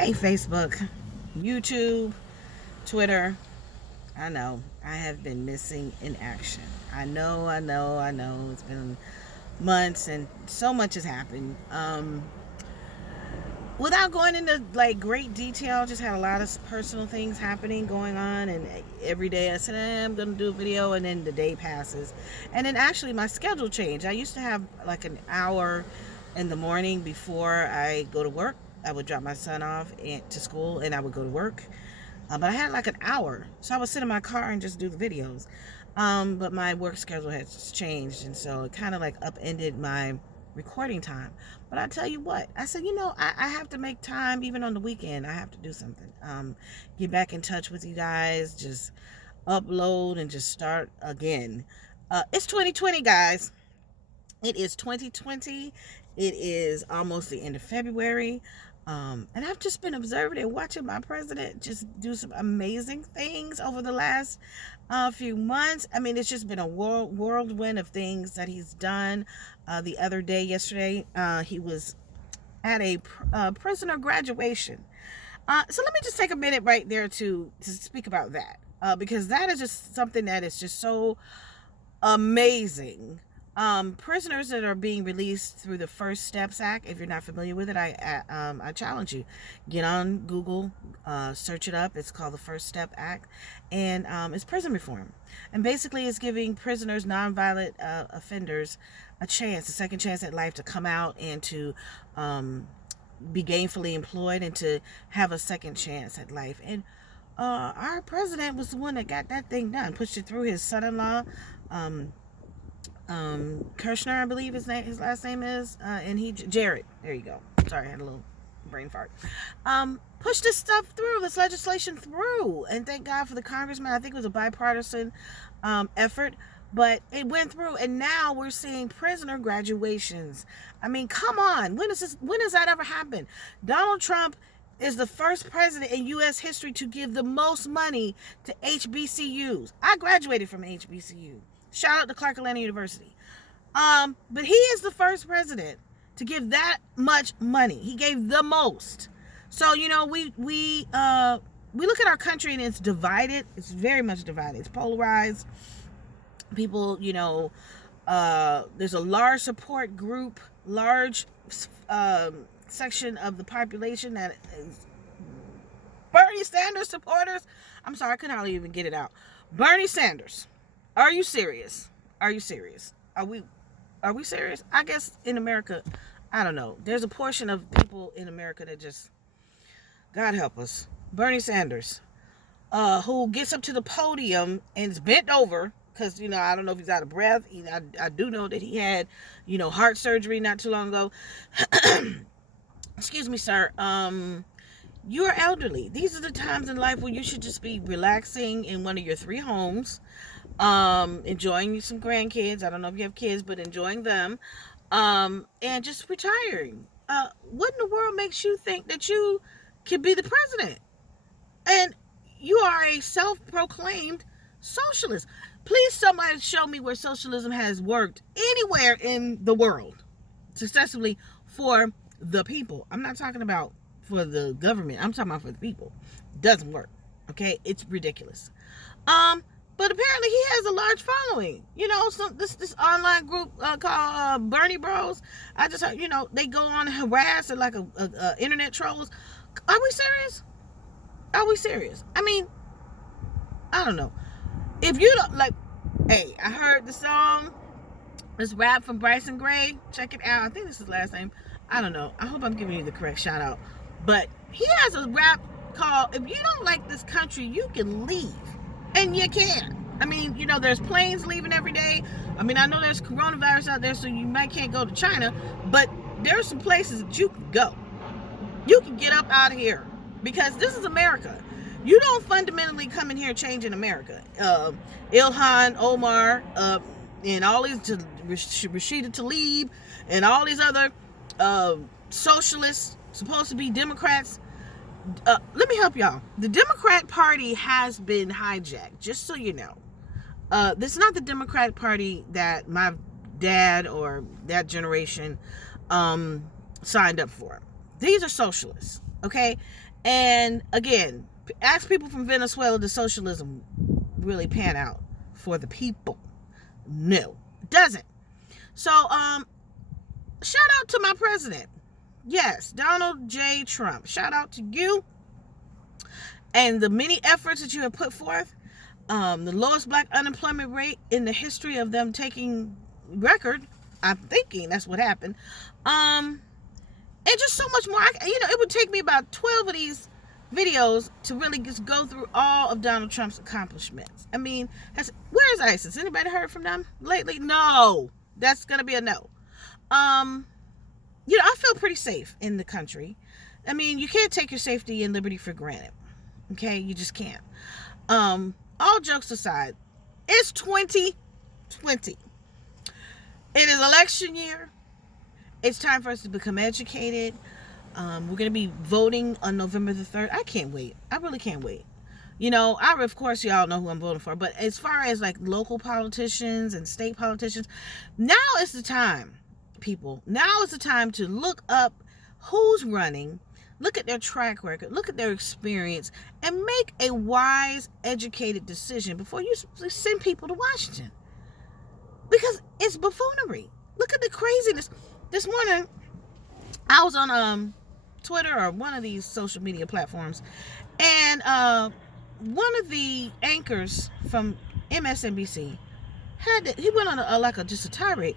Hey, Facebook, YouTube, Twitter. I know I have been missing in action. I know. It's been months and so much has happened. Without going into like great detail, just had a lot of personal things happening going on, and every day I said I'm gonna do a video, and then the day passes, and then actually my schedule changed. I used to have like an hour in the morning before I go to work. I would drop my son off to school, and I would go to work. But I had like an hour, so I would sit in my car and just do the videos. But my work schedule has changed, and so it kind of like upended my recording time. But I tell you what, I said, I have to make time even on the weekend. I have to do something. Get back in touch with you guys, just upload and just start again. It's 2020, guys. It is 2020. It is almost the end of February. And I've just been observing and watching my president just do some amazing things over the last few months. I mean, it's just been a whirlwind of things that he's done. The other day, yesterday, he was at a prisoner graduation. So let me just take a minute right there to speak about that. Because that is just something that is just so amazing. Prisoners that are being released through the First Steps Act. If you're not familiar with it, I challenge you, get on Google, search it up. It's called the First Step Act, and it's prison reform. And basically, it's giving prisoners, nonviolent offenders, a second chance at life to come out and to be gainfully employed and to have a second chance at life. And our president was the one that got that thing done, pushed it through. His son-in-law, Kirshner, I believe his last name is, and Jared, there you go. Sorry, I had a little brain fart. Pushed this stuff through, this legislation through, and thank God for the congressman. I think it was a bipartisan effort, but it went through, and now we're seeing prisoner graduations. I mean, come on, when has that ever happened? Donald Trump is the first president in U.S. history to give the most money to HBCUs. I graduated from HBCU. Shout out to Clark Atlanta University. But he is the first president to give that much money. He gave the most. So, we look at our country and it's divided. It's very much divided. It's polarized. People, there's a large support group, large section of the population that is Bernie Sanders supporters. I'm sorry, I couldn't hardly even get it out. Bernie Sanders. Are you serious? Are you serious? Are we serious? I guess in America, I don't know. There's a portion of people in America that just, God help us. Bernie Sanders, who gets up to the podium and is bent over, because, I don't know if he's out of breath. I do know that he had, heart surgery not too long ago. Excuse me, sir. You are elderly. These are the times in life where you should just be relaxing in one of your 3 homes. Enjoying some grandkids. I don't know if you have kids, but enjoying them, and just retiring. What in the world makes you think that you can be the president? And you are a self-proclaimed socialist. Please, somebody show me where socialism has worked anywhere in the world successfully for the people. I'm not talking about for the government. I'm talking about for the people. It doesn't work. Okay, it's ridiculous. But apparently he has a large following. This online group called Bernie Bros. I just heard, they go on and harass and like a internet trolls. Are we serious? Are we serious? I mean, I don't know. If you don't like, hey, I heard the song, this rap from Bryson Gray. Check it out. I think this is his last name. I don't know. I hope I'm giving you the correct shout out. But he has a rap called, if you don't like this country, you can leave. And you can. I mean, there's planes leaving every day. I mean, I know there's coronavirus out there, so you can't go to China, but there's some places that you can go. You can get up out of here because this is America. You don't fundamentally come in here changing America. Ilhan Omar, and all these, Rashida Tlaib, and all these other socialists, supposed to be Democrats. Let me help y'all. The Democrat Party has been hijacked, just so you know. This is not the Democratic Party that my dad or that generation signed up for. These are socialists, okay? And again, ask people from Venezuela, does socialism really pan out for the people? No, it doesn't. So, shout out to my president. Yes, Donald J. Trump. Shout out to you and the many efforts that you have put forth. The lowest black unemployment rate in the history of them taking record. I'm thinking that's what happened. And just so much more. It would take me about 12 of these videos to really just go through all of Donald Trump's accomplishments. I mean, where's ISIS? Anybody heard from them lately? No. That's going to be a no. I feel pretty safe in the country. I mean, you can't take your safety and liberty for granted. Okay? You just can't. All jokes aside, it's 2020. It is election year. It's time for us to become educated. We're going to be voting on November the 3rd. I can't wait. I really can't wait. Of course, y'all know who I'm voting for. But as far as like local politicians and state politicians, now is the time, people. Now is the time to look up who's running, look at their track record, look at their experience, and make a wise, educated decision before you send people to Washington. Because it's buffoonery. Look at the craziness. This morning, I was on Twitter or one of these social media platforms, and one of the anchors from MSNBC he went on just a tirade.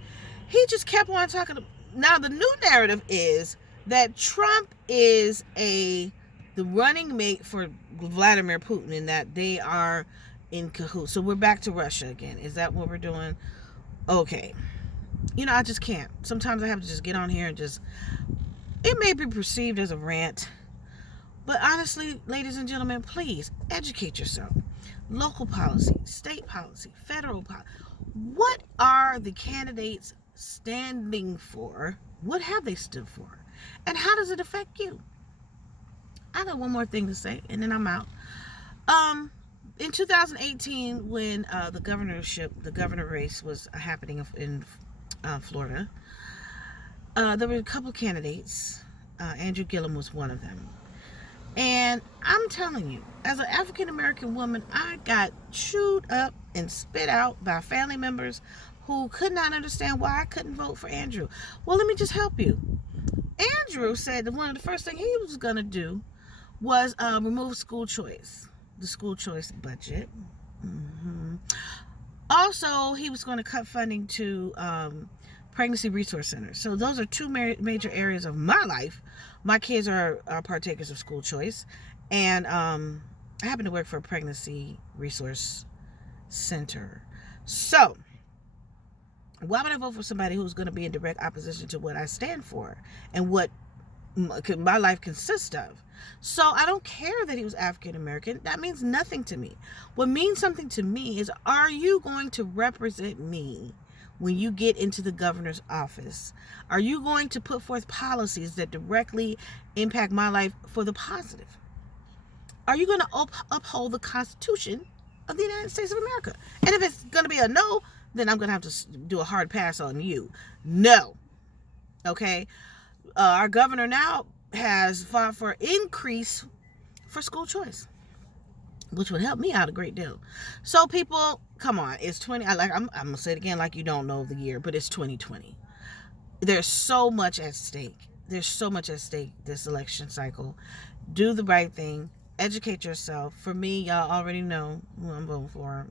He just kept on talking. Now the new narrative is that Trump is the running mate for Vladimir Putin, and that they are in cahoots. So we're back to Russia again. Is that what we're doing? Okay. I just can't. Sometimes I have to just get on here and it may be perceived as a rant, but honestly, ladies and gentlemen, please educate yourself. Local policy, state policy, federal policy. What are the candidates standing for? What have they stood for? And how does it affect you? I got one more thing to say, and then I'm out. In 2018, when the governor race was happening in Florida, there were a couple of candidates. Andrew Gillum was one of them. And I'm telling you, as an African American woman, I got chewed up and spit out by family members who could not understand why I couldn't vote for Andrew. Well, let me just help you. Andrew said that one of the first things he was going to do was remove the school choice budget. Mm-hmm. Also, he was going to cut funding to pregnancy resource centers. So those are two major areas of my life. My kids are partakers of school choice, and I happen to work for a pregnancy resource center. So why would I vote for somebody who's going to be in direct opposition to what I stand for and what my life consists of? So I don't care that he was African American. That means nothing to me. What means something to me is, are you going to represent me when you get into the governor's office? Are you going to put forth policies that directly impact my life for the positive? Are you going to uphold the Constitution of the United States of America? And if it's going to be a no, then I'm going to have to do a hard pass on you. No. Okay? Our governor now has fought for increase for school choice, which would help me out a great deal. So people, come on, it's 20. I'm gonna say it again, like you don't know the year, but it's 2020. There's so much at stake. There's so much at stake this election cycle. Do the right thing. Educate yourself. For me, y'all already know who I'm voting for.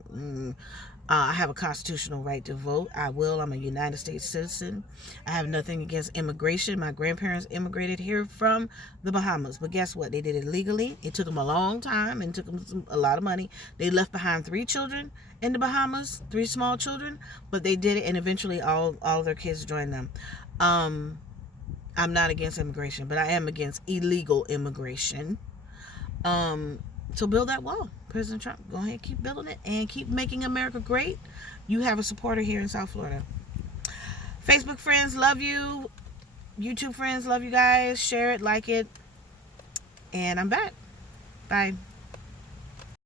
I have a constitutional right to vote. I will. I'm a United States citizen. I have nothing against immigration. My grandparents immigrated here from the Bahamas. But guess what? They did it legally. It took them a long time and took them a lot of money. They left behind 3 children in the Bahamas, 3 small children. But they did it, and eventually all of their kids joined them. I'm not against immigration, but I am against illegal immigration. So build that wall. President Trump, go ahead, keep building it and keep making America great. You have a supporter here in South Florida. Facebook friends, love you. YouTube friends, love you guys. Share it, like it. And I'm back. Bye.